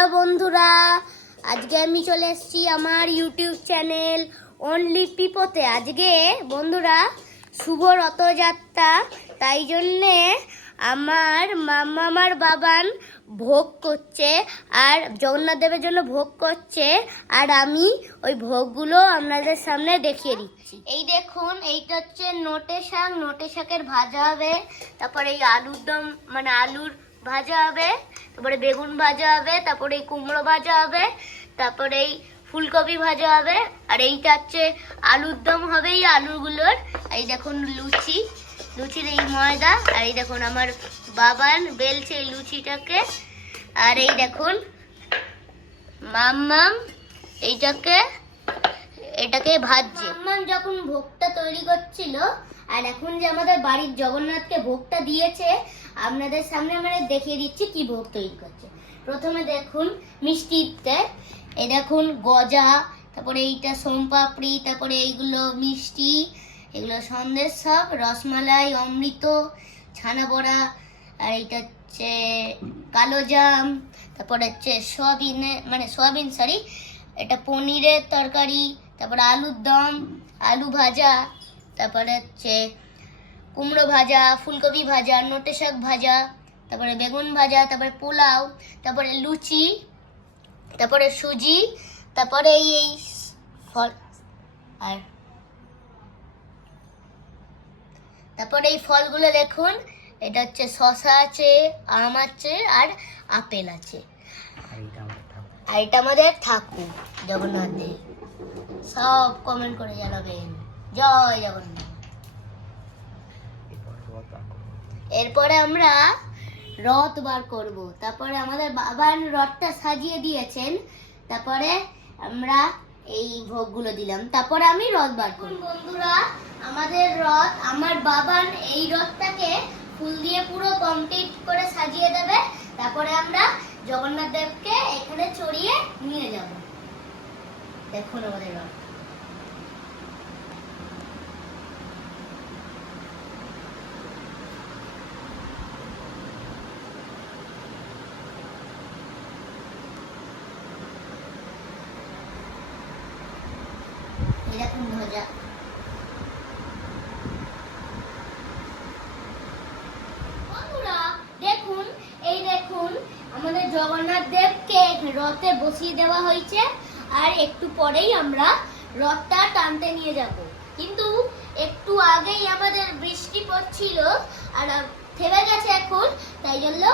Hello বন্ধুরা, আজকে আমি চলে এসেছি আমার ইউটিউব চ্যানেল অনলি পিপোতে। আজকে বন্ধুরা শুভ রথযাত্রা, তাই জন্যে আমার মামা আমার বাবান ভোগ করছে আর জগন্নাথ দেবের জন্য ভোগ করছে, আর আমি ওই ভোগগুলো আপনাদের সামনে দেখিয়ে দিচ্ছি। এই দেখুন, এইটা হচ্ছে নোটে শাক, নোটে শাকের ভাজা হবে, তারপরে এই আলুর দম মানে আলুর ভাজা হবে, তারপরে বেগুন ভাজা হবে, তারপরে এই কুমড়ো ভাজা হবে, তারপরে এই ফুলকপি ভাজা হবে, আর এইটা হচ্ছে আলুর দম হবে এই আলুগুলোর। এই দেখুন লুচির এই ময়দা, আর এই দেখুন আমার বাবান বেলছে এই লুচিটাকে, আর এই দেখুন মাম্মাম এটাকে ভাজছে। মাম্মাম যখন ভোগটা তৈরি করছিল, আর এখন যে আমাদের বাড়ির জগন্নাথকে ভোগটা দিয়েছে, আপনাদের সামনে আমরা দেখিয়ে দিচ্ছি কি ভোগ তৈরি করছে। প্রথমে দেখুন মিষ্টিতে এই দেখুন গজা, তারপরে এইটা সোমপাপড়ি, তারপরে এইগুলো মিষ্টি, এগুলো সন্দেশ, সব রসমালাই, অমৃত, ছানা বড়া, আর এইটা হচ্ছে কালো জাম, তারপরে হচ্ছে সোয়াবিন এটা পনিরের তরকারি, তারপরে আলুর দম, আলু ভাজা, তারপরে হচ্ছে কুমড়ো ভাজা, ফুলকপি ভাজা, নোটে শাক ভাজা, তারপরে বেগুন ভাজা, তারপরে পোলাও, তারপরে লুচি, তারপরে সুজি, তারপরে এই ফল, আর তারপরে এই ফলগুলো দেখুন, এটা হচ্ছে শসা আছে, আম আছে, আর আপেল আছে, আর এটা আমাদের ঠাকুর জগন্নাথ দেব। সব কমেন্ট করে জানাবেন জয় জগন্নাথ। এরপরে আমরা রথ বার করব, তারপরে আমাদের বাবার রথটা সাজিয়ে দিয়েছেন, তারপরে আমরা এই ভোগগুলো দিলাম, তারপরে আমি রথ বার করব। বন্ধুরা, আমাদের রথ, আমার বাবান এই রথটাকে ফুল দিয়ে পুরো কমপ্লিট করে সাজিয়ে দেবে, তারপরে আমরা জগন্নাথ দেবকে এখানে চড়িয়ে নিয়ে যাব। দেখুন আমাদের রথ। এরকম ধ্বজা, বন্ধুরা দেখুন, এই দেখুন আমাদের জগন্নাথ দেবকে রথে বসিয়ে দেওয়া হয়েছে, আর একটু পরেই আমরা রথটা টানতে নিয়ে যাব। কিন্তু একটু আগেই আমাদের বৃষ্টি পড়ছিল আর থেমে গেছে এখন, তাই জন্য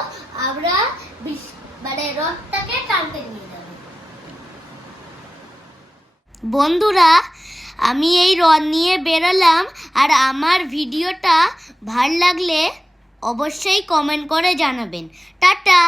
আমরা রথটাকে টানতে নিয়ে যাব। বন্ধুরা, আমি এই রথ নিয়ে বেরোলাম, আর আমার ভিডিওটা ভালো লাগলে অবশ্যই কমেন্ট করে জানাবেন। টাটা।